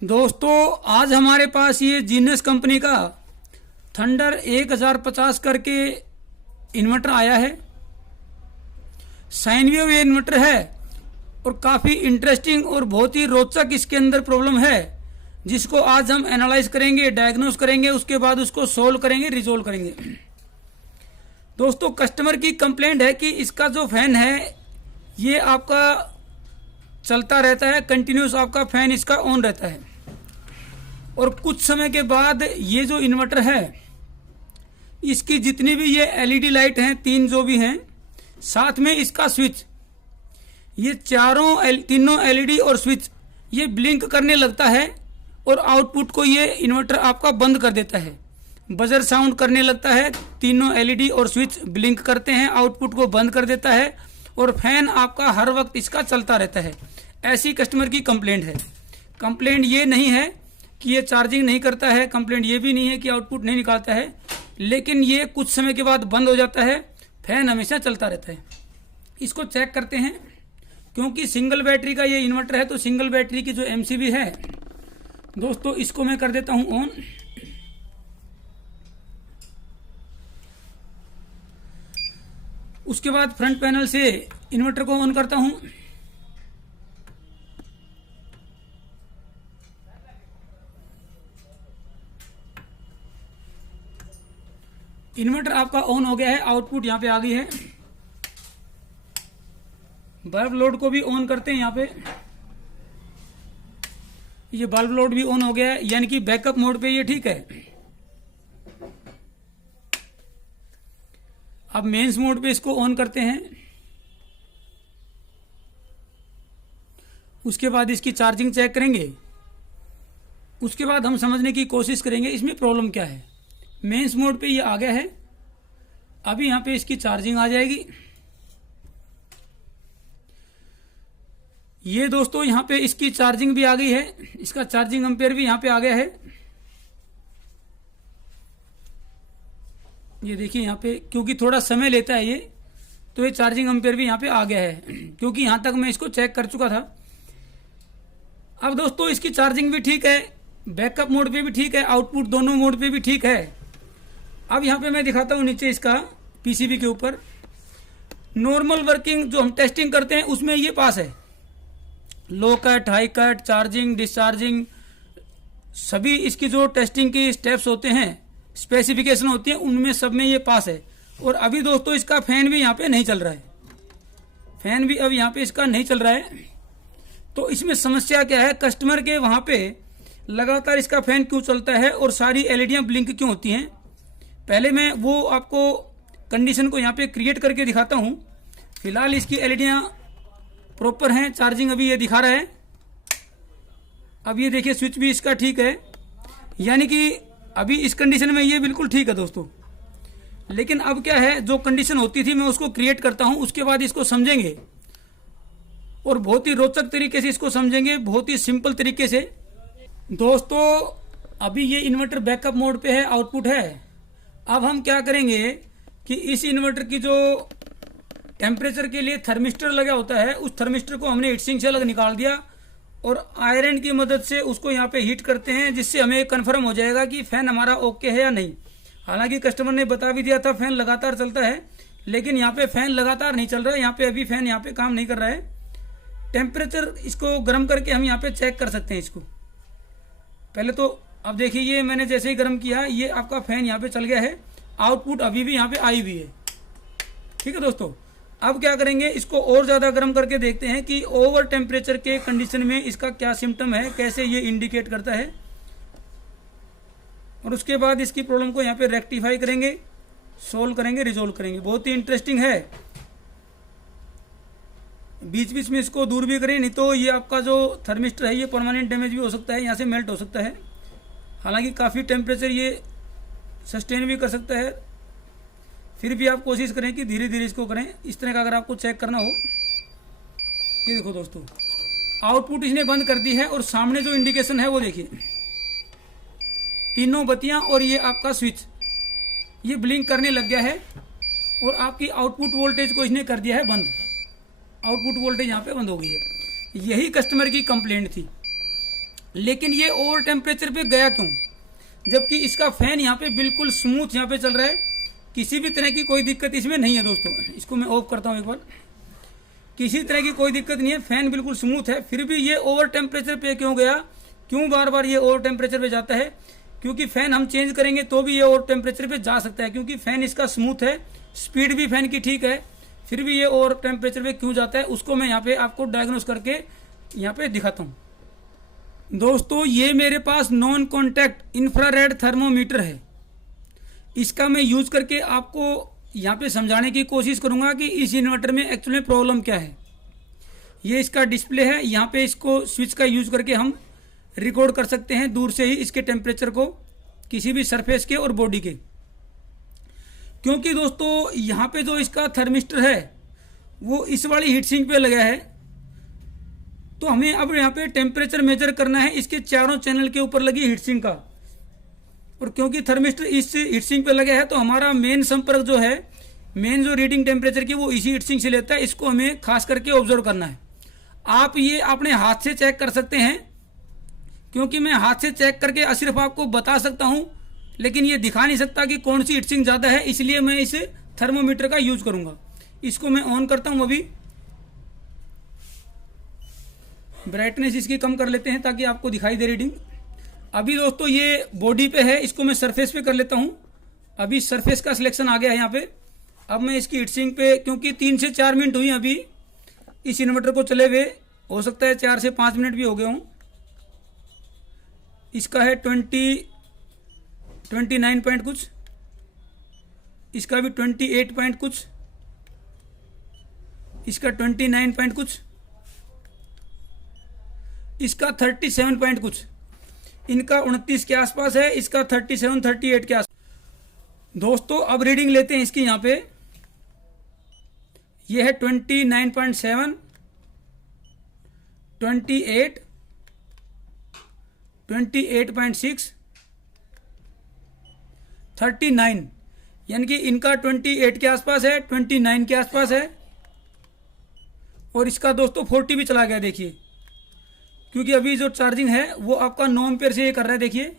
दोस्तों आज हमारे पास ये जीनियस कंपनी का थंडर 1050 करके इन्वर्टर आया है। साइन वेव ये इन्वर्टर है और काफ़ी इंटरेस्टिंग और बहुत ही रोचक इसके अंदर प्रॉब्लम है, जिसको आज हम एनालाइज करेंगे, डायग्नोस करेंगे, उसके बाद उसको सोल्व करेंगे, रिजोल्व करेंगे। दोस्तों कस्टमर की कंप्लेंट है कि इसका जो फैन है ये आपका चलता रहता है, कंटिन्यूस आपका फैन इसका ऑन रहता है, और कुछ समय के बाद ये जो इन्वर्टर है इसकी जितनी भी ये एलईडी लाइट हैं, तीन जो भी हैं, साथ में इसका स्विच, ये तीनों एलईडी और स्विच ये ब्लिंक करने लगता है और आउटपुट को ये इन्वर्टर आपका बंद कर देता है। बजर साउंड करने लगता है, तीनों एलईडी और स्विच ब्लिंक करते हैं, आउटपुट को बंद कर देता है और फैन आपका हर वक्त इसका चलता रहता है। ऐसी कस्टमर की कंप्लेंट है। कंप्लेंट ये नहीं है कि ये चार्जिंग नहीं करता है, कंप्लेंट ये भी नहीं है कि आउटपुट नहीं निकालता है, लेकिन ये कुछ समय के बाद बंद हो जाता है, फैन हमेशा चलता रहता है। इसको चेक करते हैं। क्योंकि सिंगल बैटरी का ये इन्वर्टर है तो सिंगल बैटरी की जो एमसीबी है दोस्तों, इसको मैं कर देता हूं ऑन। उसके बाद फ्रंट पैनल से इन्वर्टर को ऑन करता हूं। इन्वर्टर आपका ऑन हो गया है, आउटपुट यहां पे आ गई है। बल्ब लोड को भी ऑन करते हैं। यहां पे ये बल्ब लोड भी ऑन हो गया है, यानी कि बैकअप मोड पे ये ठीक है। अब मेंस मोड पे इसको ऑन करते हैं। उसके बाद इसकी चार्जिंग चेक करेंगे। उसके बाद हम समझने की कोशिश करेंगे इसमें प्रॉब्लम क्या है। मेंस मोड पे ये आ गया है, अभी यहां पे इसकी चार्जिंग आ जाएगी। ये दोस्तों यहां पे इसकी चार्जिंग भी आ गई है, इसका चार्जिंग एम्पेयर भी यहां पे आ गया है। ये देखिए यहां पे क्योंकि थोड़ा समय लेता है ये, तो ये चार्जिंग एम्पेयर भी यहां पे आ गया है, क्योंकि यहां तक मैं इसको चेक कर चुका था। अब दोस्तों इसकी चार्जिंग भी ठीक है, बैकअप मोड पे भी ठीक है, आउटपुट दोनों मोड पे भी ठीक है। अब यहाँ पे मैं दिखाता हूँ नीचे इसका पीसीबी के ऊपर नॉर्मल वर्किंग जो हम टेस्टिंग करते हैं उसमें ये पास है। Low cut, high cut, charging, discharging, सभी इसकी जो टेस्टिंग की स्टेप्स होते हैं, स्पेसिफिकेशन होती है, उनमें सब में ये पास है। और अभी दोस्तों इसका फैन भी यहाँ पे नहीं चल रहा है, फैन भी अब यहाँ पे इसका नहीं चल रहा है। तो इसमें समस्या क्या है, कस्टमर के वहाँ पे लगातार इसका फैन क्यों चलता है और सारी एलईडियाँ ब्लिंक क्यों होती हैं। पहले मैं वो आपको कंडीशन को यहाँ पे क्रिएट करके दिखाता हूँ। फिलहाल इसकी एलईडियाँ प्रॉपर हैं, चार्जिंग अभी ये दिखा रहा है। अब ये देखिए स्विच भी इसका ठीक है, यानी कि अभी इस कंडीशन में ये बिल्कुल ठीक है दोस्तों। लेकिन अब क्या है, जो कंडीशन होती थी मैं उसको क्रिएट करता हूँ, उसके बाद इसको समझेंगे और बहुत ही रोचक तरीके से इसको समझेंगे, बहुत ही सिंपल तरीके से। दोस्तों अभी ये इन्वर्टर बैकअप मोड पे है, आउटपुट है। अब हम क्या करेंगे कि इस इन्वर्टर की जो टेम्परेचर के लिए थर्मिस्टर लगा होता है, उस थर्मिस्टर को हमने हीटसिंक से अलग निकाल दिया और आयरन की मदद से उसको यहाँ पे हीट करते हैं, जिससे हमें कंफर्म हो जाएगा कि फैन हमारा ओके है या नहीं। हालांकि कस्टमर ने बता भी दिया था फैन लगातार चलता है, लेकिन यहाँ पे फैन लगातार नहीं चल रहा है, यहाँ पे अभी फैन यहाँ पे काम नहीं कर रहा है। टेम्परेचर इसको गर्म करके हम यहाँ पे चेक कर सकते हैं इसको। पहले तो अब देखिए ये मैंने जैसे ही गर्म किया, ये आपका फैन यहाँ पे चल गया है, आउटपुट अभी भी यहाँ पे आई हुई है। ठीक है दोस्तों, अब क्या करेंगे, इसको और ज़्यादा गर्म करके देखते हैं कि ओवर टेम्परेचर के कंडीशन में इसका क्या सिम्टम है, कैसे ये इंडिकेट करता है, और उसके बाद इसकी प्रॉब्लम को यहाँ पे रेक्टिफाई करेंगे, सोल्व करेंगे, रिजोल्व करेंगे। बहुत ही इंटरेस्टिंग है, बीच बीच में इसको दूर भी करें, नहीं तो ये आपका जो थर्मिस्टर है ये परमानेंट डैमेज भी हो सकता है, यहाँ से मेल्ट हो सकता है। हालांकि काफ़ी टेम्परेचर ये सस्टेन भी कर सकता है, फिर भी आप कोशिश करें कि धीरे धीरे इसको करें। इस तरह का अगर आपको चेक करना हो, ये देखो दोस्तों आउटपुट इसने बंद कर दी है और सामने जो इंडिकेशन है वो देखिए, तीनों बत्तियां और ये आपका स्विच ये ब्लिंक करने लग गया है और आपकी आउटपुट वोल्टेज को इसने कर दिया है बंद। आउटपुट वोल्टेज यहाँ पे बंद हो गई है। यही कस्टमर की कंप्लेंट थी। लेकिन ये ओवर टेम्परेचर पे गया क्यों, जबकि इसका फैन यहाँ पे बिल्कुल स्मूथ यहाँ पे चल रहा है, किसी भी तरह की कोई दिक्कत इसमें नहीं है दोस्तों। इसको मैं ऑफ करता हूँ एक बार, किसी तरह की कोई दिक्कत नहीं है, फैन बिल्कुल स्मूथ है। फिर भी ये ओवर टेम्परेचर पे क्यों गया, क्यों बार बार ये ओवर टेम्परेचर पे जाता है? क्योंकि फैन हम चेंज करेंगे तो भी ये ओवर टेम्परेचर पे जा सकता है, क्योंकि फैन इसका स्मूथ है, स्पीड भी फैन की ठीक है, फिर भी ये ओवर टेम्परेचर पे क्यों जाता है उसको मैं यहाँ पे आपको डायग्नोस करके यहाँ पे दिखाता हूँ। दोस्तों ये मेरे पास नॉन कॉन्टैक्ट इंफ्रारेड थर्मोमीटर है, इसका मैं यूज करके आपको यहाँ पे समझाने की कोशिश करूंगा कि इस इन्वर्टर में एक्चुअली में प्रॉब्लम क्या है। ये इसका डिस्प्ले है, यहाँ पे इसको स्विच का यूज करके हम रिकॉर्ड कर सकते हैं दूर से ही इसके टेम्परेचर को, किसी भी सरफेस के और बॉडी के। क्योंकि दोस्तों यहाँ पे जो इसका थर्मिस्टर है वो इस वाली हीट सिंक पे लगा है, तो हमें अब यहाँ पे टेम्परेचर मेजर करना है इसके चारों चैनल के ऊपर लगी हीट सिंक का। और क्योंकि थर्मिस्टर इस हीट सिंक पे लगा है तो हमारा मेन संपर्क जो है, मेन जो रीडिंग टेम्परेचर की वो इसी हीट सिंक से लेता है, इसको हमें खास करके ऑब्जर्व करना है। आप ये अपने हाथ से चेक कर सकते हैं, क्योंकि मैं हाथ से चेक करके सिर्फ आपको बता सकता हूं, लेकिन ये दिखा नहीं सकता कि कौन सी हीट सिंक ज़्यादा है, इसलिए मैं इस थर्मोमीटर का यूज करूंगा। इसको मैं ऑन करता हूं, अभी ब्राइटनेस इसकी कम कर लेते हैं ताकि आपको दिखाई दे रीडिंग। अभी दोस्तों ये बॉडी पे है, इसको मैं सरफेस पे कर लेता हूं। अभी सरफेस का सिलेक्शन आ गया है यहाँ पे। अब मैं इसकी हीट सिंक पे, क्योंकि 3 से 4 मिनट हुई अभी इस इन्वर्टर को चले हुए, हो सकता है 4 से 5 मिनट भी हो गए हों। इसका है 29 पॉइंट कुछ, इसका भी 28 पॉइंट कुछ, इसका 29 पॉइंट कुछ, इसका 37 पॉइंट कुछ, इनका 29 के आसपास है, इसका 37 38 के आसपास। दोस्तों अब रीडिंग लेते हैं इसकी। यहाँ पे ये है 29.7, 28, 28.6, 39, यानी कि इनका 28 के आसपास है, 29 के आसपास है, और इसका दोस्तों 40 भी चला गया। देखिए क्योंकि अभी जो चार्जिंग है वो आपका 9 एम्पेयर से ये कर रहा है। देखिए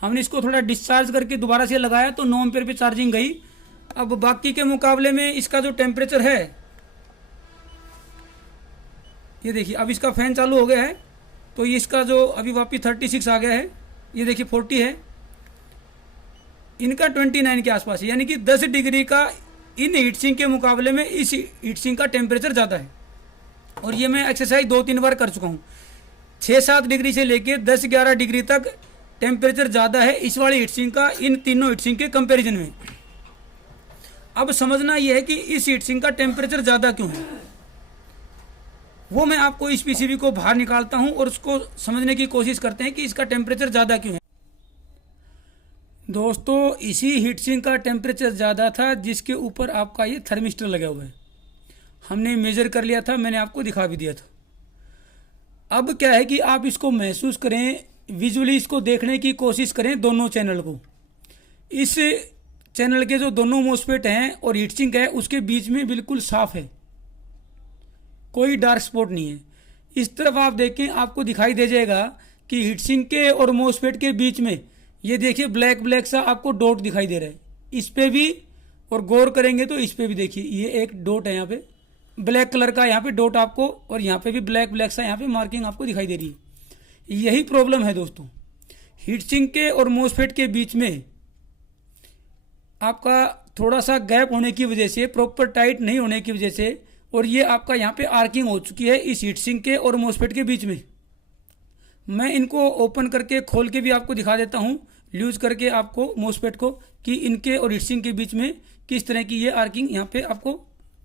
हमने इसको थोड़ा डिस्चार्ज करके दोबारा से लगाया तो 9 एम्पेयर पे चार्जिंग गई। अब बाकी के मुकाबले में इसका जो टेम्परेचर है, ये देखिए अब इसका फैन चालू हो गया है तो ये इसका जो अभी वापस 36 आ गया है, ये देखिए 40 है, इनका 29 के आसपास है, यानी कि 10 डिग्री का इन हीट सिंक के मुकाबले में इस हीट सिंक का टेम्परेचर ज़्यादा है। और ये मैं एक्सरसाइज 2-3 बार कर चुका हूँ। 6-7 डिग्री से लेके 10-11 डिग्री तक टेम्परेचर ज़्यादा है इस वाली हीट सिंक का इन तीनों हीट सिंक के कंपैरिजन में। अब समझना यह है कि इस हीट सिंक का टेम्परेचर ज़्यादा क्यों है, वो मैं आपको इस पीसीबी को बाहर निकालता हूं और उसको समझने की कोशिश करते हैं कि इसका टेम्परेचर ज़्यादा क्यों है। दोस्तों इसी हीट सिंक का टेम्परेचर ज़्यादा था जिसके ऊपर आपका ये थर्मिस्टर लगा हुआ है, हमने मेजर कर लिया था, मैंने आपको दिखा भी दिया था। अब क्या है कि आप इसको महसूस करें, विजुअली इसको देखने की कोशिश करें दोनों चैनल को। इस चैनल के जो दोनों मोस्फेट हैं और हीट सिंक है उसके बीच में बिल्कुल साफ है, कोई डार्क स्पॉट नहीं है। इस तरफ आप देखें आपको दिखाई दे जाएगा कि हीट सिंक के और मोस्फेट के बीच में ये देखिए ब्लैक ब्लैक सा आपको डॉट दिखाई दे रहा है, इस पे भी, और गौर करेंगे तो इस पे भी देखिए ये एक डॉट है, यहाँ पे ब्लैक कलर का यहाँ पे डॉट आपको, और यहाँ पे भी ब्लैक ब्लैक सा यहाँ पे मार्किंग आपको दिखाई दे रही है। यही प्रॉब्लम है दोस्तों, हीट सिंक के और मोस्फेट के बीच में आपका थोड़ा सा गैप होने की वजह से, प्रॉपर टाइट नहीं होने की वजह से, और ये आपका यहाँ पे आर्किंग हो चुकी है इस हीट सिंक के और मोस्फेट के बीच में। मैं इनको ओपन करके खोल के भी आपको दिखा देता हूँ, लूज करके आपको मोस्फेट को, कि इनके और हीट सिंक के बीच में किस तरह की ये आर्किंग यहाँ पे आपको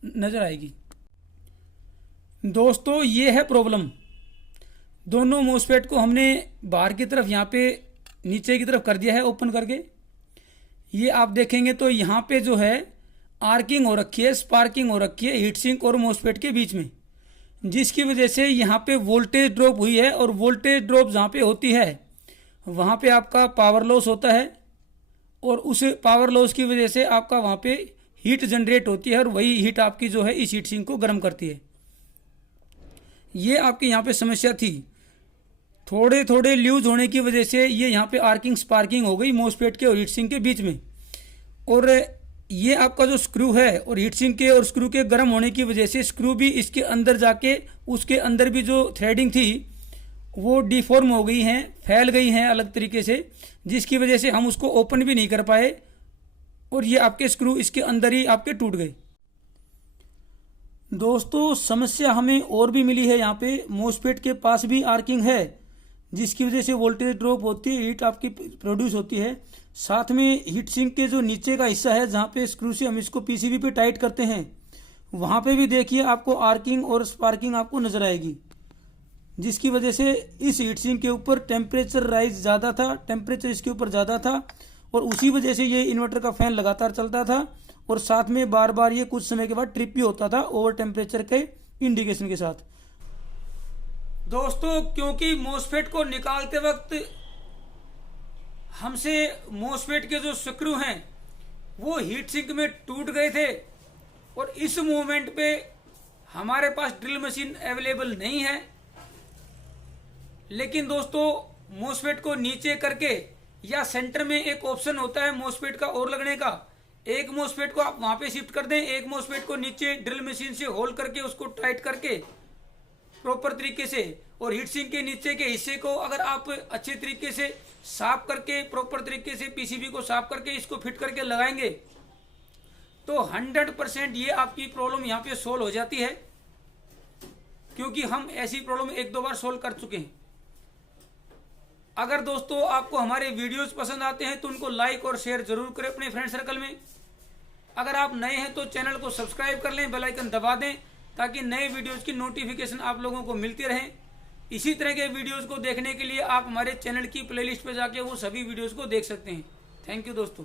नजर आएगी। दोस्तों ये है प्रॉब्लम, दोनों मोस्फेट को हमने बाहर की तरफ यहाँ पे नीचे की तरफ कर दिया है ओपन करके। ये आप देखेंगे तो यहाँ पे जो है आर्किंग हो रखी है, स्पार्किंग हो रखी है हीट सिंक और मोस्फेट के बीच में, जिसकी वजह से यहाँ पे वोल्टेज ड्रॉप हुई है, और वोल्टेज ड्रॉप जहाँ पे होती है वहाँ पे आपका पावर लॉस होता है, और उस पावर लॉस की वजह से आपका वहाँ पे हीट जनरेट होती है, और वही हीट आपकी जो है इस हीट सिंक को गर्म करती है। ये आपकी यहाँ पे समस्या थी। थोड़े थोड़े लूज होने की वजह से ये यहाँ पे आर्किंग स्पार्किंग हो गई मोसफेट के और हीट सिंक के बीच में। और ये आपका जो स्क्रू है और हीट सिंक के और स्क्रू के गर्म होने की वजह से स्क्रू भी इसके अंदर जाके उसके अंदर भी जो थ्रेडिंग थी वो डिफॉर्म हो गई हैं, फैल गई हैं अलग तरीके से, जिसकी वजह से हम उसको ओपन भी नहीं कर पाए और ये आपके स्क्रू इसके अंदर ही आपके टूट गए। दोस्तों समस्या हमें और भी मिली है, यहाँ पे मोसफेट के पास भी आर्किंग है जिसकी वजह से वोल्टेज ड्रॉप होती है, हीट आपकी प्रोड्यूस होती है। साथ में हीट सिंक के जो नीचे का हिस्सा है जहाँ पे स्क्रू से हम इसको पीसीबी पे टाइट करते हैं वहाँ पे भी देखिए आपको आर्किंग और स्पार्किंग आपको नजर आएगी, जिसकी वजह से इस हीट सिंक के ऊपर टेम्परेचर राइज ज़्यादा था, टेम्परेचर इसके ऊपर ज़्यादा था और उसी वजह से ये इन्वर्टर का फैन लगातार चलता था और साथ में बार बार ये कुछ समय के बाद ट्रिप भी होता था ओवर टेम्परेचर के इंडिकेशन के साथ। दोस्तों क्योंकि मोसफेट को निकालते वक्त हमसे मोसफेट के जो स्क्रू हैं वो हीट सिंक में टूट गए थे और इस मूवमेंट पे हमारे पास ड्रिल मशीन अवेलेबल नहीं है, लेकिन दोस्तों मोसफेट को नीचे करके या सेंटर में एक ऑप्शन होता है मोसफेट का और लगने का, एक मोसफेट को आप वहां पे शिफ्ट कर दें, एक मोसफेट को नीचे ड्रिल मशीन से होल्ड करके उसको टाइट करके प्रॉपर तरीके से और हीट सिंक के नीचे के हिस्से को अगर आप अच्छे तरीके से साफ करके प्रॉपर तरीके से पीसीबी को साफ करके इसको फिट करके लगाएंगे तो 100% ये आपकी प्रॉब्लम यहाँ पे सोल्व हो जाती है, क्योंकि हम ऐसी प्रॉब्लम एक दो बार सोल्व कर चुके हैं। अगर दोस्तों आपको हमारे वीडियोस पसंद आते हैं तो उनको लाइक और शेयर जरूर करें अपने फ्रेंड सर्कल में। अगर आप नए हैं तो चैनल को सब्सक्राइब कर लें, बेल आइकन दबा दें ताकि नए वीडियोस की नोटिफिकेशन आप लोगों को मिलती रहे। इसी तरह के वीडियोस को देखने के लिए आप हमारे चैनल की प्लेलिस्ट पे जाके वो सभी वीडियोस को देख सकते हैं। थैंक यू दोस्तों।